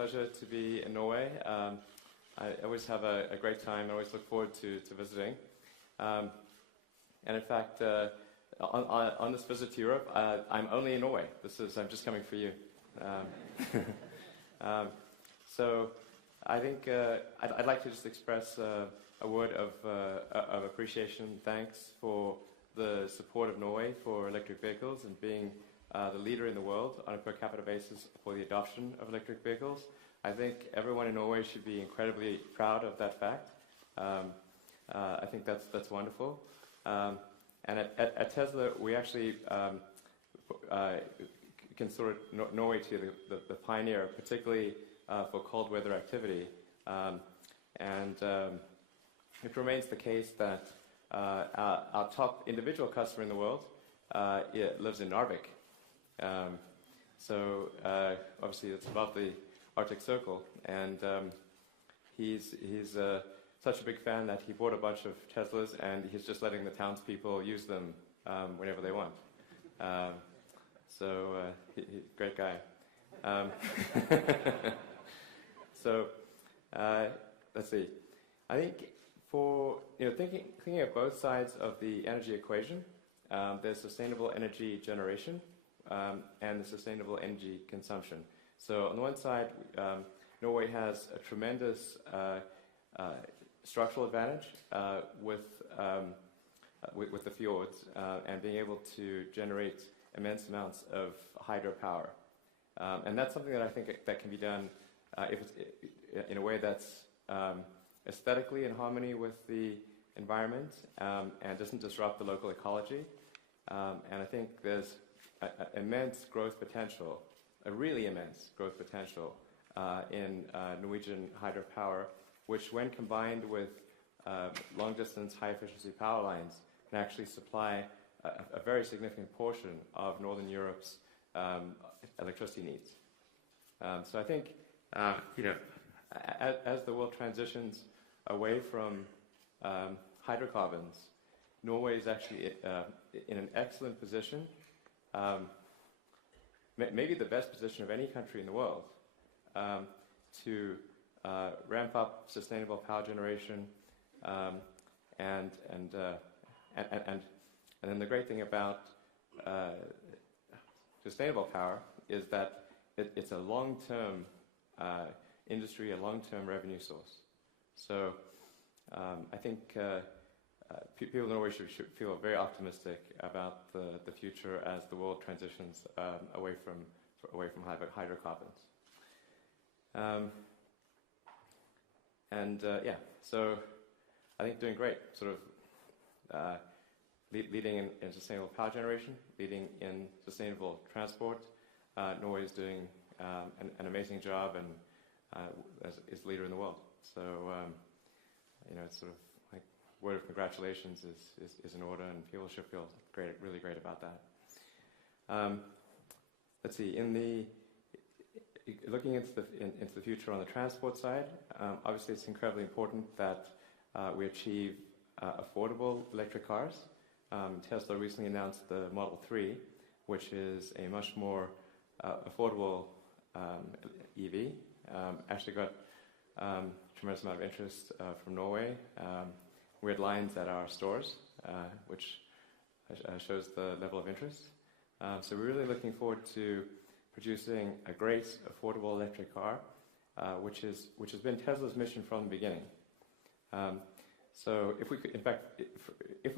pleasure to be in Norway. I always have a great time. I always look forward to visiting. And in fact, on this visit to Europe, I'm only in Norway. I'm just coming for you. So I think I'd like to just express a word of appreciation, thanks for the support of Norway for electric vehicles and being the leader in the world on a per capita basis for the adoption of electric vehicles. I think everyone in Norway should be incredibly proud of that fact. I think that's wonderful. And at Tesla, we actually consider Norway to be the pioneer, particularly for cold weather activity. It remains the case that our top individual customer in the world lives in Narvik. Obviously it's above the Arctic Circle, and he's such a big fan that he bought a bunch of Teslas, and he's just letting the townspeople use them whenever they want. Great guy. Let's see. I think for thinking of both sides of the energy equation, there's sustainable energy generation and the sustainable energy consumption. So on the one side, Norway has a tremendous structural advantage with the fjords and being able to generate immense amounts of hydropower. And that's something that I think that can be done in a way that's aesthetically in harmony with the environment and doesn't disrupt the local ecology. And I think there's immense growth potential, a really immense growth potential in Norwegian hydropower, which when combined with long-distance, high-efficiency power lines can actually supply a very significant portion of Northern Europe's electricity needs. So I think, as the world transitions away from hydrocarbons, Norway is actually in an excellent position, maybe the best position of any country in the world, to ramp up sustainable power generation, and then the great thing about sustainable power is that it's a long-term industry, a long-term revenue source. So I think people in Norway should feel very optimistic about the future as the world transitions away from hydrocarbons. So I think doing great, sort of leading in sustainable power generation, leading in sustainable transport. Norway is doing an amazing job and is leader in the world. So it's sort of like word of congratulations is in order, and people should feel great, really great about that. Let's see. Looking into the future on the transport side, obviously it's incredibly important that we achieve affordable electric cars. Tesla recently announced the Model 3, which is a much more affordable EV. Actually got a tremendous amount of interest from Norway. We had lines at our stores, which shows the level of interest. So we're really looking forward to producing a great, affordable electric car, which has been Tesla's mission from the beginning. So if we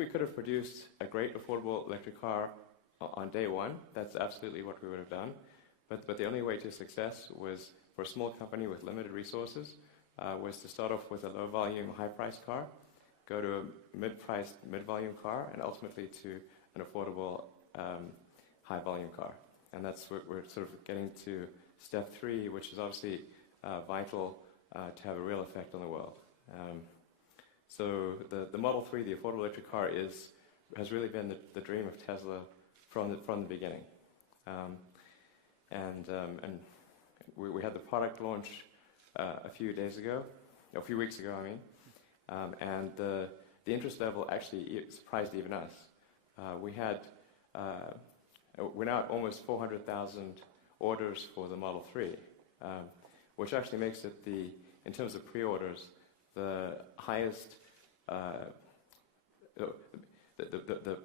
could have produced a great, affordable electric car on day one, that's absolutely what we would have done. But the only way to success was, for a small company with limited resources, was to start off with a low-volume, high-priced car, go to a mid-priced, mid-volume car, and ultimately to an affordable, high-volume car. And that's what we're sort of getting to step 3, which is obviously vital to have a real effect on the world. So the Model 3, the affordable electric car, has really been the dream of Tesla from the beginning. We had the product launch a few weeks ago, I mean, and the interest level actually surprised even us. We're now at almost 400,000 orders for the Model 3, which actually makes it in terms of pre-orders, the highest,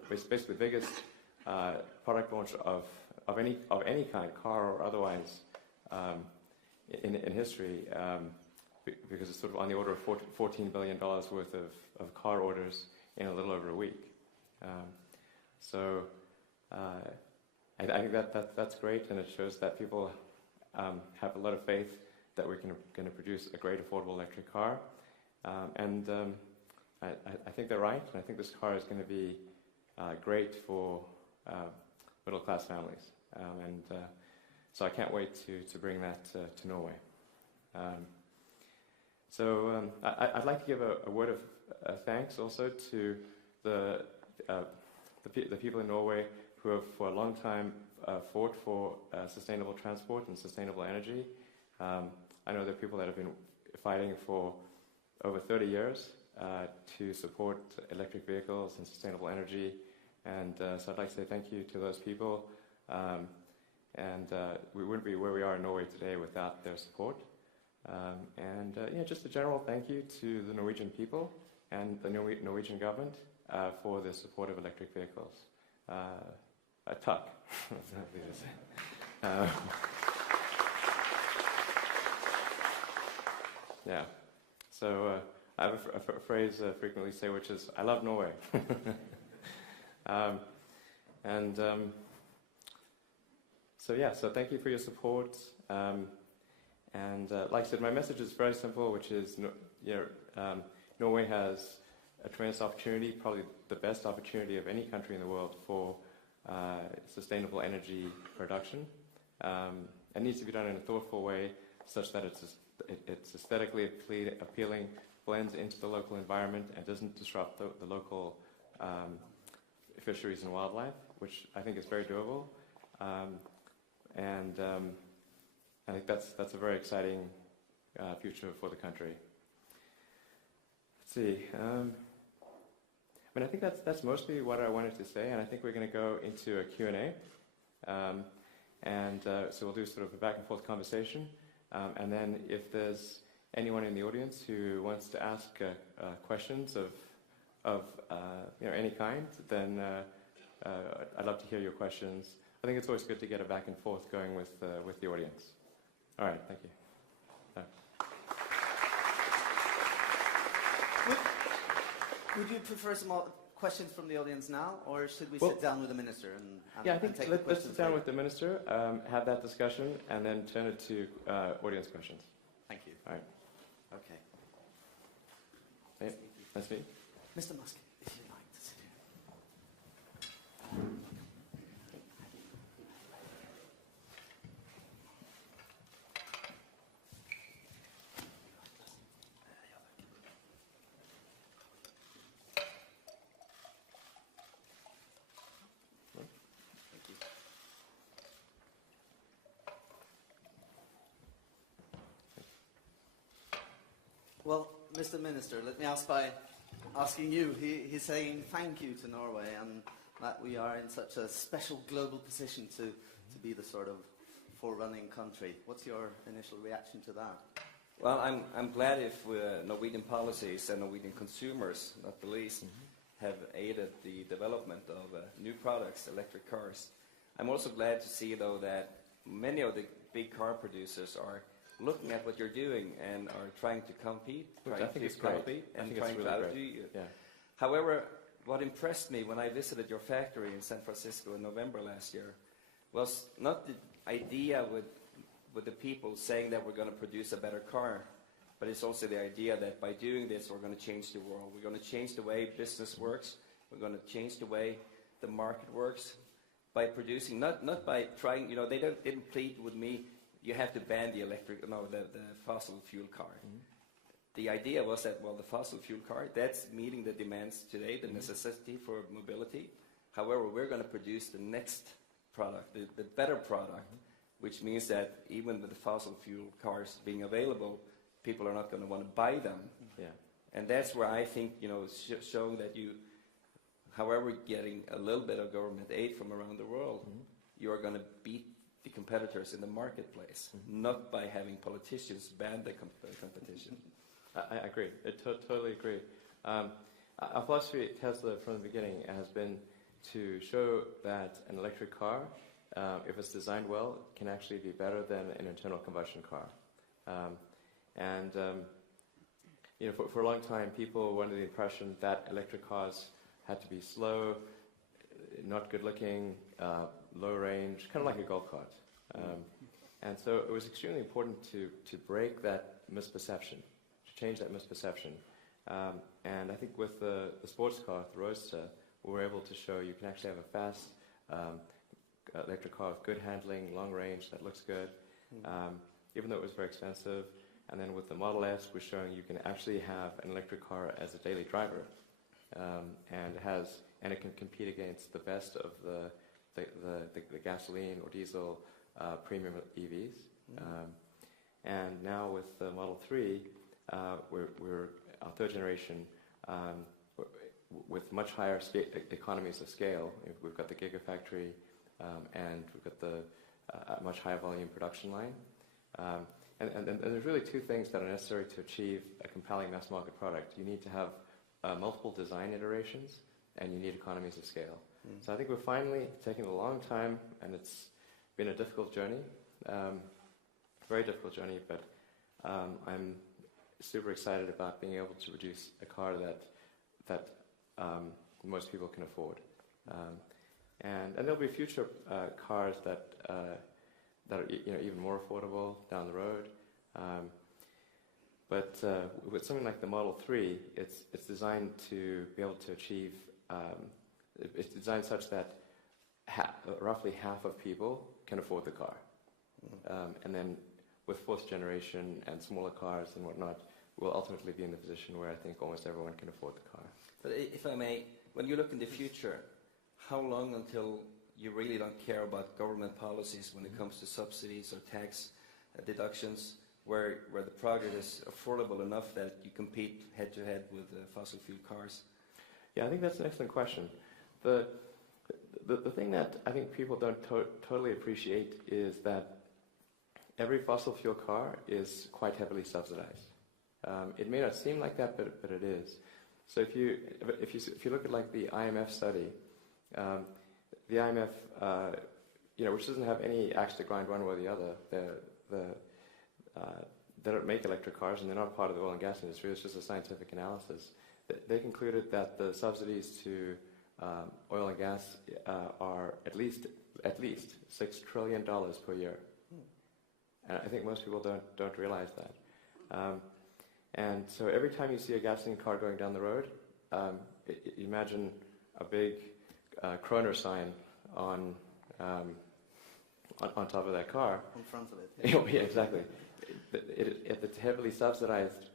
basically the biggest product launch of any kind, car or otherwise, in history, because it's sort of on the order of $14 billion worth of car orders in a little over a week. So I think that's great, and it shows that people have a lot of faith that we're going to produce a great affordable electric car. And I think they're right, and I think this car is going to be great for middle-class families. So I can't wait to bring that to Norway. I'd like to give a word of thanks also to the people in Norway who have for a long time fought for sustainable transport and sustainable energy. I know there are people that have been fighting for over 30 years to support electric vehicles and sustainable energy, and so I'd like to say thank you to those people. We wouldn't be where we are in Norway today without their support. Just a general thank you to the Norwegian people and the Norwegian government for the support of electric vehicles. Takk. Yeah. So I have a phrase I frequently say, which is, I love Norway. So thank you for your support. Like I said, my message is very simple, which is, Norway has a tremendous opportunity, probably the best opportunity of any country in the world for sustainable energy production. It needs to be done in a thoughtful way, such that it's aesthetically appealing, blends into the local environment, and doesn't disrupt the local fisheries and wildlife, which I think is very doable. I think that's a very exciting future for the country. Let's see. I think that's mostly what I wanted to say, and I think we're going to go into a Q&A. So we'll do sort of a back and forth conversation. And then if there's anyone in the audience who wants to ask questions of any kind, then I'd love to hear your questions. I think it's always good to get a back and forth going with the audience. All right, thank you. Would you prefer some questions from the audience now, or should we sit down with the minister and I think take let's sit down with the minister, have that discussion, and then turn it to audience questions. Thank you. All right. Okay. Hey, nice to meet you. Mr. Musk, if you'd like to sit here. Well, Mr. Minister, let me ask by asking you. He's saying thank you to Norway, and that we are in such a special global position to be the sort of forerunning country. What's your initial reaction to that? Well, I'm glad if Norwegian policies and Norwegian consumers, not the least, have aided the development of new products, electric cars. I'm also glad to see, though, that many of the big car producers are looking at what you're doing and are trying to compete, trying to outdo you. Yeah. However, what impressed me when I visited your factory in San Francisco in November last year was not the idea with the people saying that we're going to produce a better car, but it's also the idea that by doing this we're going to change the world. We're going to change the way business works. We're going to change the way the market works by producing, not by trying, they didn't plead with me, you have to ban the the fossil fuel car. The idea was that, well, the fossil fuel car, that's meeting the demands today, the necessity for mobility. However, we're going to produce the next product, the better product, which means that even with the fossil fuel cars being available, people are not going to want to buy them. Yeah. And that's where I think, showing that you, however, getting a little bit of government aid from around the world, you are going to beat the competitors in the marketplace, not by having politicians ban the competition. I agree. I totally agree. Our philosophy at Tesla from the beginning has been to show that an electric car, if it's designed well, can actually be better than an internal combustion car. For a long time, people were under the impression that electric cars had to be slow, not good looking, low range, kind of like a golf cart. And so it was extremely important to break that misperception, to change that misperception. And I think with the sports car, the Roadster, we were able to show you can actually have a fast electric car with good handling, long range, that looks good, even though it was very expensive. And then with the Model S, we're showing you can actually have an electric car as a daily driver, and it can compete against the best of the gasoline or diesel premium EVs. And now with the Model 3, we're our third generation with much higher economies of scale. We've got the Gigafactory, and we've got the much higher volume production line. And there's really two things that are necessary to achieve a compelling mass market product. You need to have multiple design iterations, and you need economies of scale. So I think we're finally taking a long time, and it's been a difficult journey, very difficult journey, but I'm super excited about being able to produce a car that most people can afford. And there'll be future cars that are even more affordable down the road. But with something like the Model 3, it's designed to be able to achieve. It's designed such that roughly half of people can afford the car. And then with fourth generation and smaller cars and whatnot, we'll ultimately be in the position where I think almost everyone can afford the car. But if I may, when you look in the future, how long until you really don't care about government policies when it comes to subsidies or tax deductions, where the product is affordable enough that you compete head-to-head with fossil fuel cars? Yeah, I think that's an excellent question. The thing that I think people don't totally appreciate is that every fossil fuel car is quite heavily subsidized. It may not seem like that, but it is. So if you look at like the IMF study, the IMF, which doesn't have any axe to grind one way or the other, they don't make electric cars and they're not part of the oil and gas industry. It's just a scientific analysis. They concluded that the subsidies to oil and gas are at least $6 trillion per year. And I think most people don't realize that. And so every time you see a gasoline car going down the road, imagine a big Kroner sign on top of that car. In front of it. Yeah, exactly. It's heavily subsidized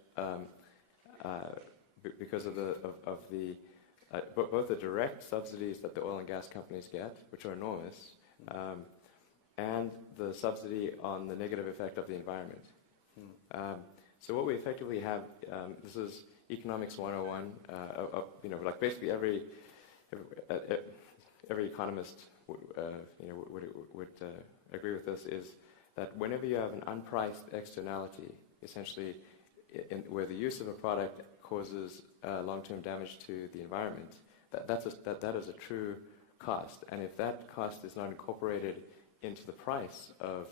because of both the direct subsidies that the oil and gas companies get, which are enormous, and the subsidy on the negative effect of the environment. So what we effectively have, this is economics 101, like basically every economist would agree with this, is that whenever you have an unpriced externality, essentially where the use of a product causes long-term damage to the environment, that is a true cost. And if that cost is not incorporated into the price of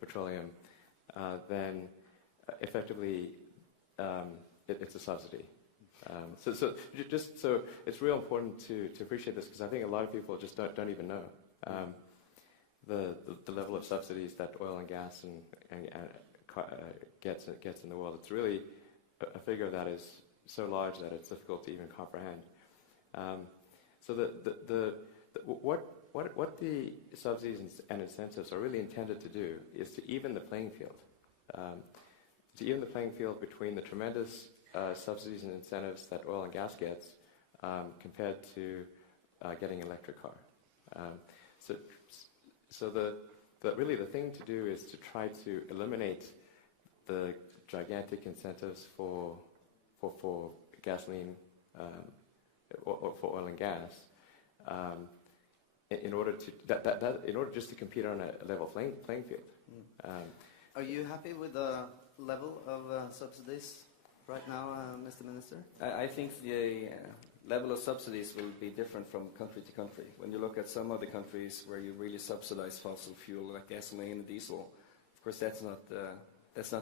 petroleum, then effectively it's a subsidy. So it's real important to appreciate this, because I think a lot of people just don't even know the level of subsidies that oil and gas and gets in the world. It's really a figure that is so large that it's difficult to even comprehend. So what the subsidies and incentives are really intended to do is to even the playing field. To even the playing field between the tremendous subsidies and incentives that oil and gas gets compared to getting an electric car. So really the thing to do is to try to eliminate the gigantic incentives for gasoline or for oil and gas, in order to in order just to compete on a level playing field. Are you happy with the level of subsidies right now, Mr. Minister? I think the level of subsidies will be different from country to country. When you look at some other countries where you really subsidize fossil fuel like gasoline and diesel, of course that's not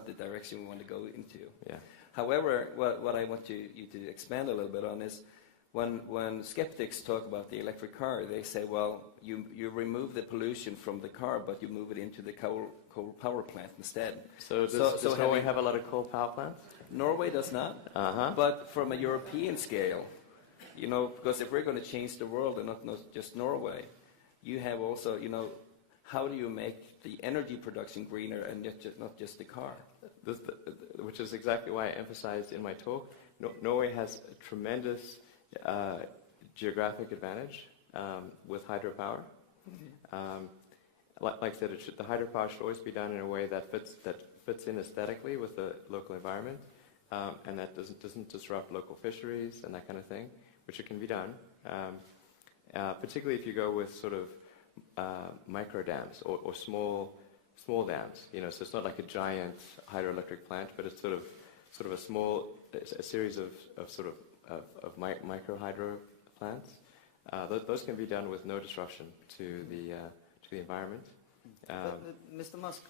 the direction we want to go into. Yeah. However, what I want you to expand a little bit on is when skeptics talk about the electric car, they say, well, you remove the pollution from the car, but you move it into the coal power plant instead. So does Norway have a lot of coal power plants? Norway does not, but from a European scale, you know, because if we're going to change the world and not just Norway, you have also, you know, how do you make the energy production greener and not just the car? Which is exactly why I emphasized in my talk, Norway has a tremendous geographic advantage with hydropower. Like I said, the hydropower should always be done in a way that fits in aesthetically with the local environment, and that doesn't disrupt local fisheries and that kind of thing, which it can be done. Particularly if you go with sort of micro dams or small dams, you know. So it's not like a giant hydroelectric plant, but it's sort of a series of micro hydro plants. Those can be done with no disruption to the environment. Mr. Musk,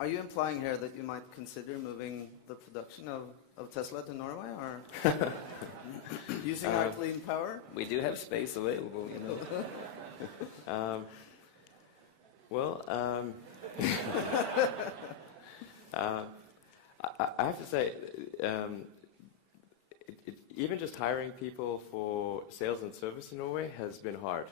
are you implying here that you might consider moving the production of Tesla to Norway, or using our clean power? We do have space available, you know. I have to say, even just hiring people for sales and service in Norway has been hard.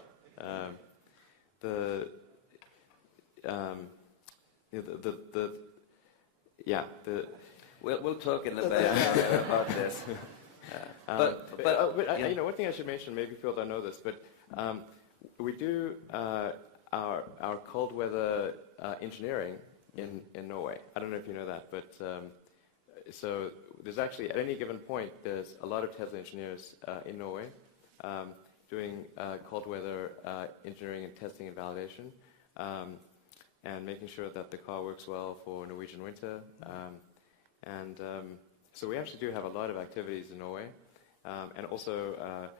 We'll talk in the back about this. You know, one thing I should mention, maybe people don't know this, but we do our cold weather engineering in Norway. I don't know if you know that, but so there's actually, at any given point, there's a lot of Tesla engineers in Norway doing cold weather engineering and testing and validation, and making sure that the car works well for Norwegian winter. So we actually do have a lot of activities in Norway, and also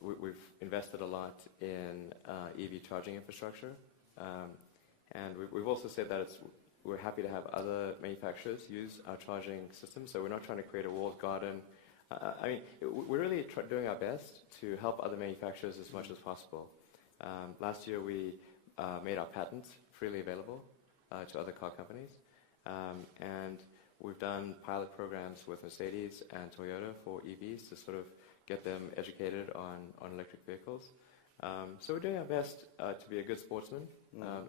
we've invested a lot in EV charging infrastructure, and we've also said that we're happy to have other manufacturers use our charging system, so we're not trying to create a walled garden. I mean, we're really doing our best to help other manufacturers as much as possible. Last year we made our patents freely available to other car companies, and we've done pilot programs with Mercedes and Toyota for EVs to sort of get them educated on electric vehicles. So we're doing our best to be a good sportsman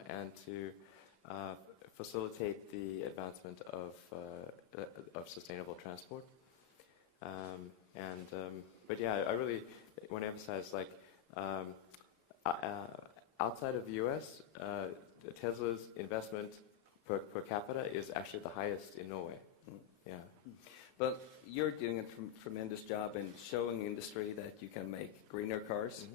and to facilitate the advancement of sustainable transport. But yeah, I really want to emphasize, like, outside of the US, Tesla's investment per capita is actually the highest in Norway. Yeah. But you're doing a tremendous job in showing industry that you can make greener cars.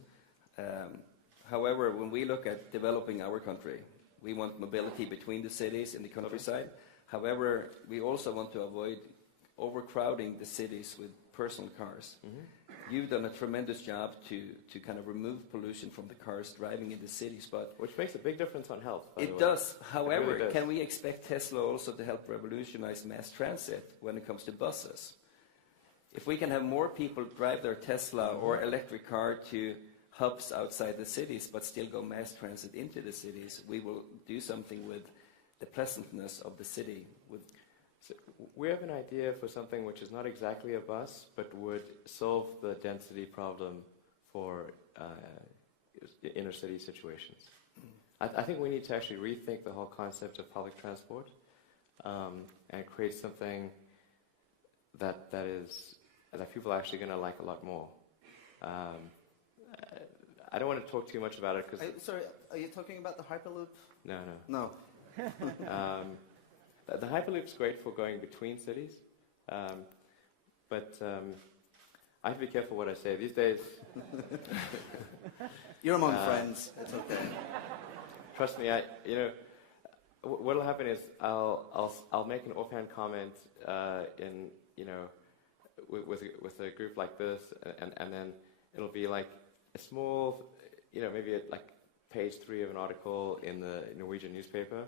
However, when we look at developing our country, we want mobility between the cities and the countryside. However, we also want to avoid overcrowding the cities with personal cars. You've done a tremendous job to kind of remove pollution from the cars driving in the cities, but which makes a big difference on health. It does. However, really does. Can we expect Tesla also to help revolutionize mass transit when it comes to buses? If we can have more people drive their Tesla or electric car to hubs outside the cities, but still go mass transit into the cities, we will do something with the pleasantness of the city. So we have an idea for something which is not exactly a bus, but would solve the density problem for inner city situations. I think we need to actually rethink the whole concept of public transport, and create something that people are actually going to like a lot more. I don't want to talk too much about it because. Sorry, are you talking about the Hyperloop? No. The Hyperloop's great for going between cities, but I have to be careful what I say. These days, You're among friends. It's okay. trust me, what'll happen is I'll make an offhand comment in, with a group like this, and then it'll be like a small, maybe like page 3 of an article in the Norwegian newspaper.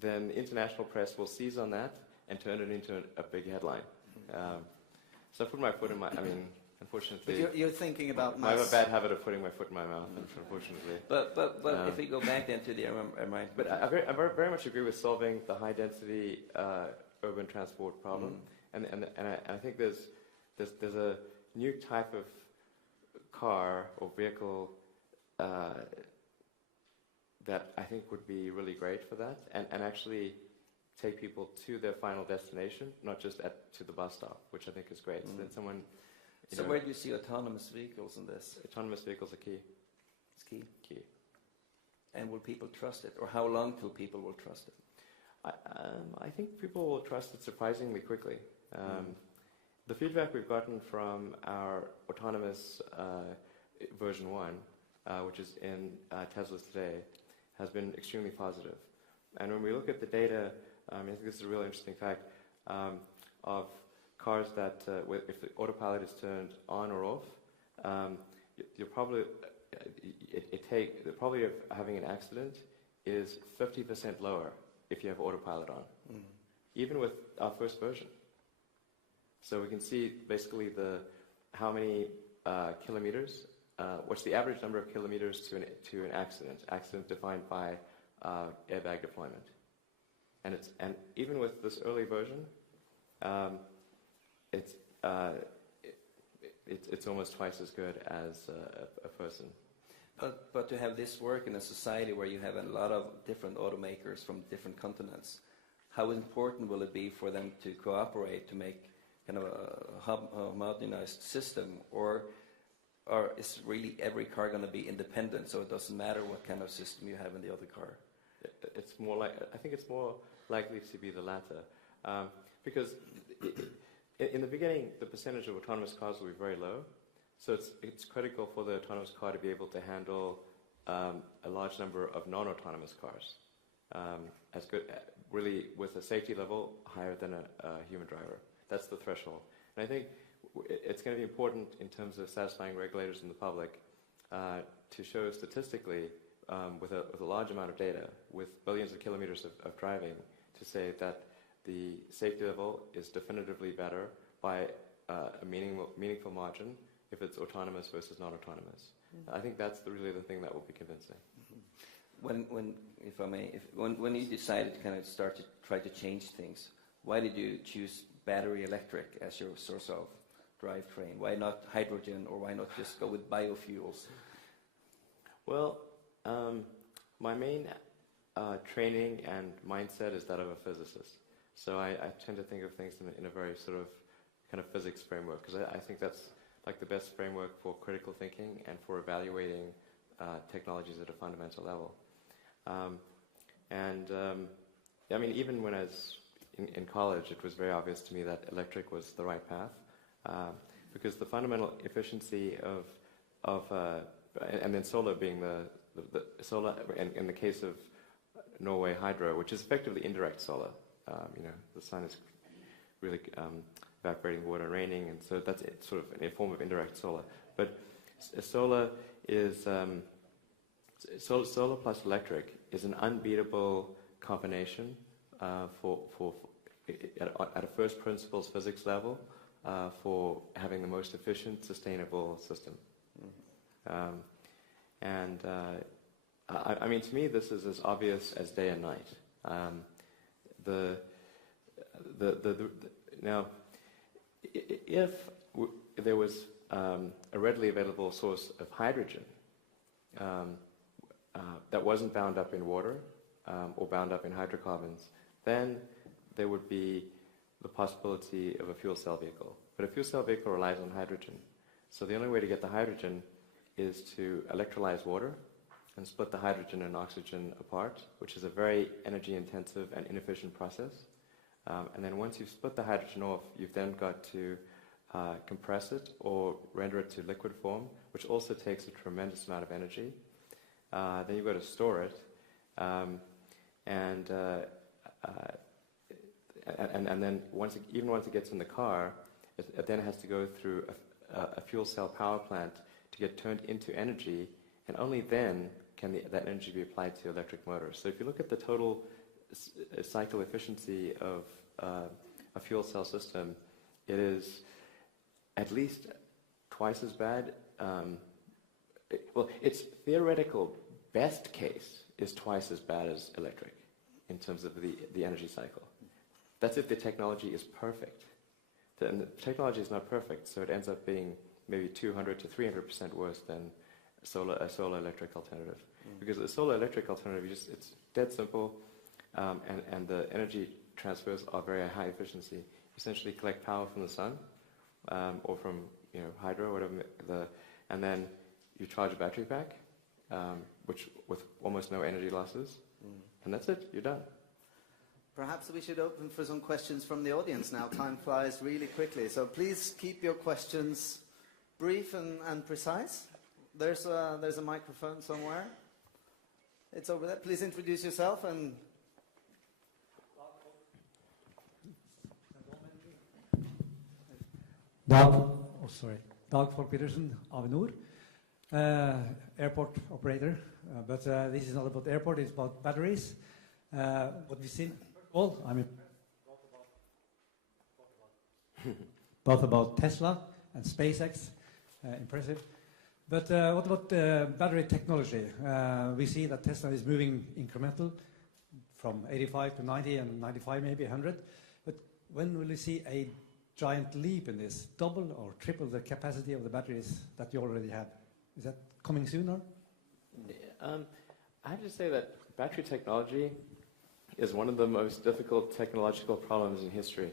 Then the international press will seize on that and turn it into a big headline. So I put my foot in my, unfortunately. But you're thinking about I have a bad habit of putting my foot in my mouth, unfortunately. But if we go back then to the environment. But I very much agree with solving the high density urban transport problem, and I think there's a new type of car or vehicle that I think would be really great for that, and actually take people to their final destination, not just to the bus stop, which I think is great. So then someone. So where do you see autonomous vehicles in this? Autonomous vehicles are key. It's key. Key. And will people trust it, or how long till people will trust it? I think people will trust it surprisingly quickly. The feedback we've gotten from our autonomous version 1, which is in Teslas today, has been extremely positive. And when we look at the data, I think this is a really interesting fact, of cars that, if the autopilot is turned on or off, you'll probably, the probability of having an accident is 50% lower if you have autopilot on, even with our first version. So we can see basically how many kilometers, what's the average number of kilometers to an accident defined by airbag deployment. And even with this early version, it's almost twice as good as a person. But to have this work in a society where you have a lot of different automakers from different continents, how important will it be for them to cooperate to make kind of a homogenized system, or is really every car going to be independent, so it doesn't matter what kind of system you have in the other car? I think it's more likely to be the latter, because in the beginning the percentage of autonomous cars will be very low, so it's critical for the autonomous car to be able to handle a large number of non-autonomous cars, really with a safety level higher than a human driver. That's the threshold. And I think it's going to be important in terms of satisfying regulators and the public to show statistically, with a large amount of data, with billions of kilometers of driving, to say that the safety level is definitively better by a meaningful margin if it's autonomous versus non-autonomous. I think that's really the thing that will be convincing. When you decided to kind of start to try to change things, why did you choose battery electric as your source of drivetrain? Why not hydrogen, or why not just go with biofuels? Well, my main training and mindset is that of a physicist. So I tend to think of things in a very sort of kind of physics framework, because I think that's like the best framework for critical thinking and for evaluating technologies at a fundamental level. Even when I was in college, it was very obvious to me that electric was the right path, because the fundamental efficiency of and then solar being the solar, in the case of Norway hydro, which is effectively indirect solar. The sun is really evaporating water, raining, and so that's sort of a form of indirect solar. But solar is solar plus electric is an unbeatable combination at a first principles physics level for having the most efficient, sustainable system. To me, this is as obvious as day and night. Now, if there was a readily available source of hydrogen that wasn't bound up in water or bound up in hydrocarbons, then there would be the possibility of a fuel cell vehicle. But a fuel cell vehicle relies on hydrogen. So the only way to get the hydrogen is to electrolyze water and split the hydrogen and oxygen apart, which is a very energy-intensive and inefficient process. And then once you've split the hydrogen off, you've then got to compress it or render it to liquid form, which also takes a tremendous amount of energy. Then you've got to store it, and then even once it gets in the car, it then has to go through a fuel cell power plant to get turned into energy, and only then can that energy be applied to electric motors. So if you look at the total cycle efficiency of a fuel cell system, it is at least twice as bad. Well, its theoretical best case is twice as bad as electric in terms of the energy cycle. That's if the technology is perfect. And the technology is not perfect, so it ends up being maybe 200 to 300% worse than a solar electric alternative. Because the solar electric alternative, it's dead simple, and the energy transfers are very high efficiency. You essentially collect power from the sun, or from hydro, whatever, and then you charge a battery pack, which with almost no energy losses, and that's it. You're done. Perhaps we should open for some questions from the audience now. Time flies really quickly, so please keep your questions brief and precise. There's a microphone somewhere. It's over there. Please introduce yourself and. Dag Folk Petersen, Avinor, airport operator. But this is not about airport, it's about batteries. What we've seen, well, I mean, both about Tesla and SpaceX, impressive. But what about battery technology? We see that Tesla is moving incremental from 85 to 90 and 95, maybe 100. But when will we see a giant leap in this, double or triple the capacity of the batteries that you already have? Is that coming sooner? I have to say that battery technology is one of the most difficult technological problems in history.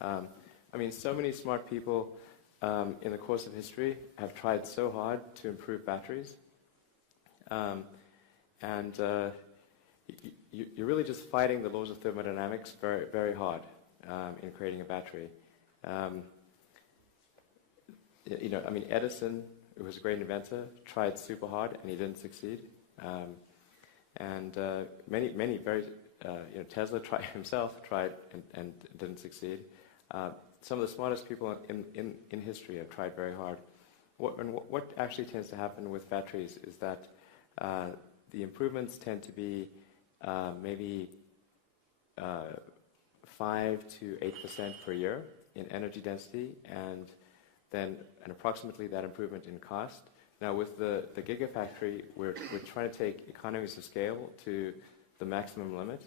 I mean, so many smart people in the course of history have tried so hard to improve batteries. You're really just fighting the laws of thermodynamics very, very hard in creating a battery. I mean, Edison, who was a great inventor, tried super hard and he didn't succeed. Many very, Tesla tried and didn't succeed. Some of the smartest people in history have tried very hard. What actually tends to happen with batteries is that the improvements tend to be maybe 5 to 8% per year in energy density, and then approximately that improvement in cost. Now with the Gigafactory, we're trying to take economies of scale to the maximum limit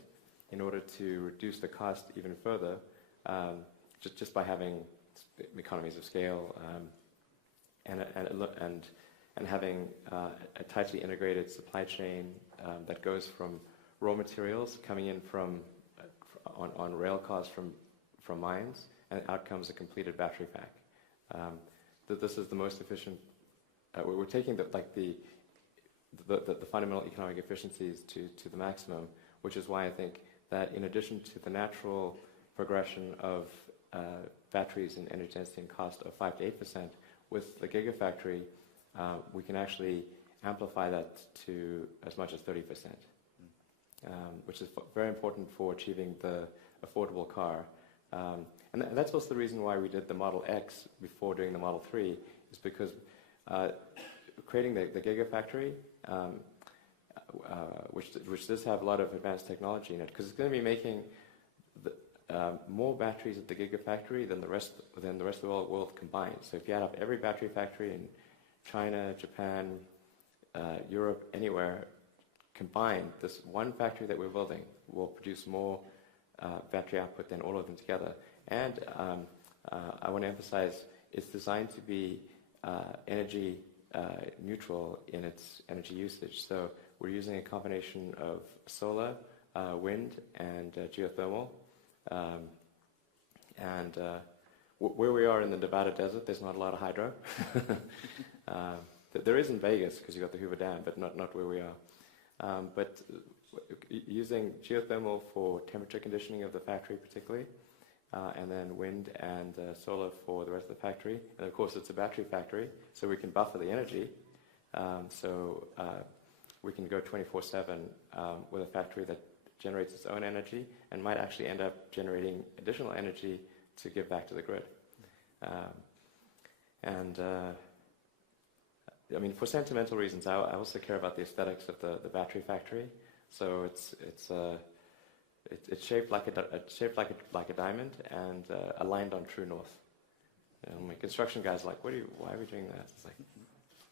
in order to reduce the cost even further, just by having economies of scale and having a tightly integrated supply chain that goes from raw materials coming in on rail cars from mines, and out comes a completed battery pack. This is the most efficient. We're taking the fundamental economic efficiencies to the maximum, which is why I think that in addition to the natural progression of batteries in energy density and cost of 5 to 8%, with the Gigafactory, we can actually amplify that to as much as 30%, which is very important for achieving the affordable car. And that's also the reason why we did the Model X before doing the Model 3, is because creating the Gigafactory, which does have a lot of advanced technology in it, because it's going to be making more batteries at the Gigafactory than the rest of the world combined. So if you add up every battery factory in China, Japan, Europe, anywhere combined, this one factory that we're building will produce more battery output than all of them together. And I want to emphasize, it's designed to be energy neutral in its energy usage. So we're using a combination of solar, wind, and geothermal. Where we are in the Nevada desert, there's not a lot of hydro. There is in Vegas, because you've got the Hoover Dam, but not where we are. But using geothermal for temperature conditioning of the factory particularly, and then wind and solar for the rest of the factory. And of course, it's a battery factory, so we can buffer the energy. So we can go 24/7 with a factory that generates its own energy and might actually end up generating additional energy to give back to the grid. I mean, for sentimental reasons, I also care about the aesthetics of the battery factory. So it's shaped like a diamond and aligned on true north. And my construction guys are like, why are we doing that? It's like,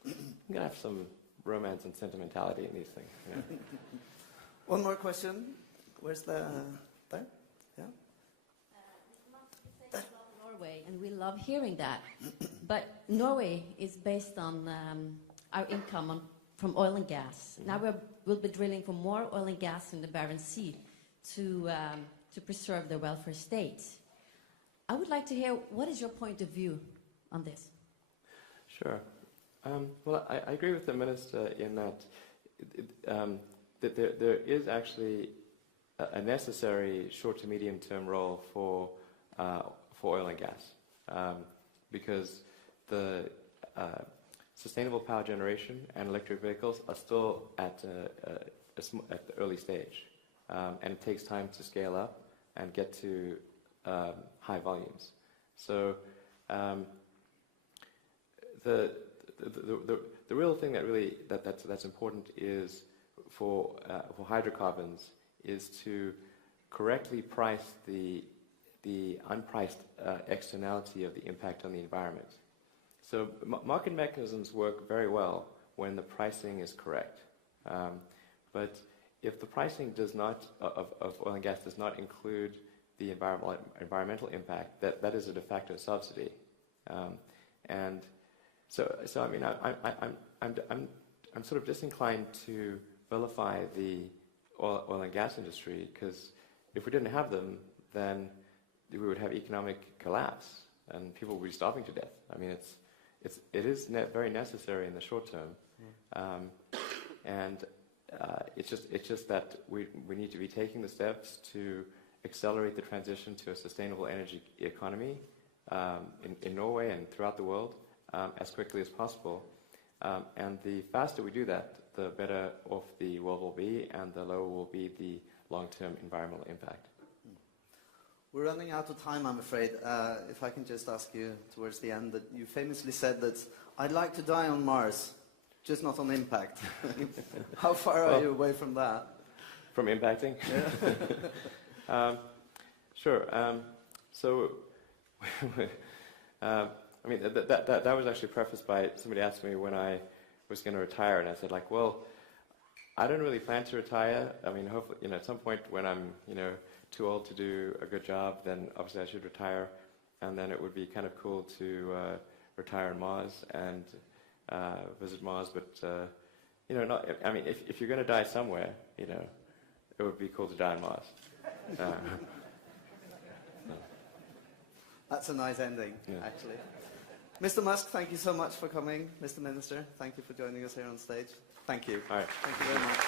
I'm gonna have some romance and sentimentality in these things. You know? One more question. Where's the there? Yeah. We love Norway, and we love hearing that. But Norway is based on our income from oil and gas. Now we'll be drilling for more oil and gas in the Barents Sea to preserve the welfare state. I would like to hear, what is your point of view on this? Sure. Well, I agree with the Minister in that that there is actually a necessary short to medium term role for oil and gas, because the sustainable power generation and electric vehicles are still at the early stage, and it takes time to scale up and get to high volumes. So the real thing that's important is for hydrocarbons is to correctly price the unpriced externality of the impact on the environment. So market mechanisms work very well when the pricing is correct, but if the pricing does not of oil and gas does not include the environmental impact, that is a de facto subsidy, and so I mean I'm sort of disinclined to vilify the oil and gas industry, because if we didn't have them, then we would have economic collapse and people would be starving to death. I mean, it is very necessary in the short term, and it's just that we need to be taking the steps to accelerate the transition to a sustainable energy economy in Norway and throughout the world as quickly as possible. And the faster we do that, the better off the world will be, and the lower will be the long-term environmental impact. We're running out of time, I'm afraid. If I can just ask you towards the end, that you famously said that I'd like to die on Mars, just not on impact. How far are you away from that? From impacting? Yeah. Sure. So, I mean, that was actually prefaced by somebody asked me when I was going to retire, and I said, like, well, I don't really plan to retire. I mean, hopefully, at some point when I'm, too old to do a good job, then obviously I should retire, and then it would be kind of cool to retire on Mars and visit Mars. But not. I mean, if you're going to die somewhere, it would be cool to die on Mars. That's a nice ending, yeah. Actually. Mr. Musk, thank you so much for coming. Mr. Minister, thank you for joining us here on stage. Thank you. All right. Thank you very much.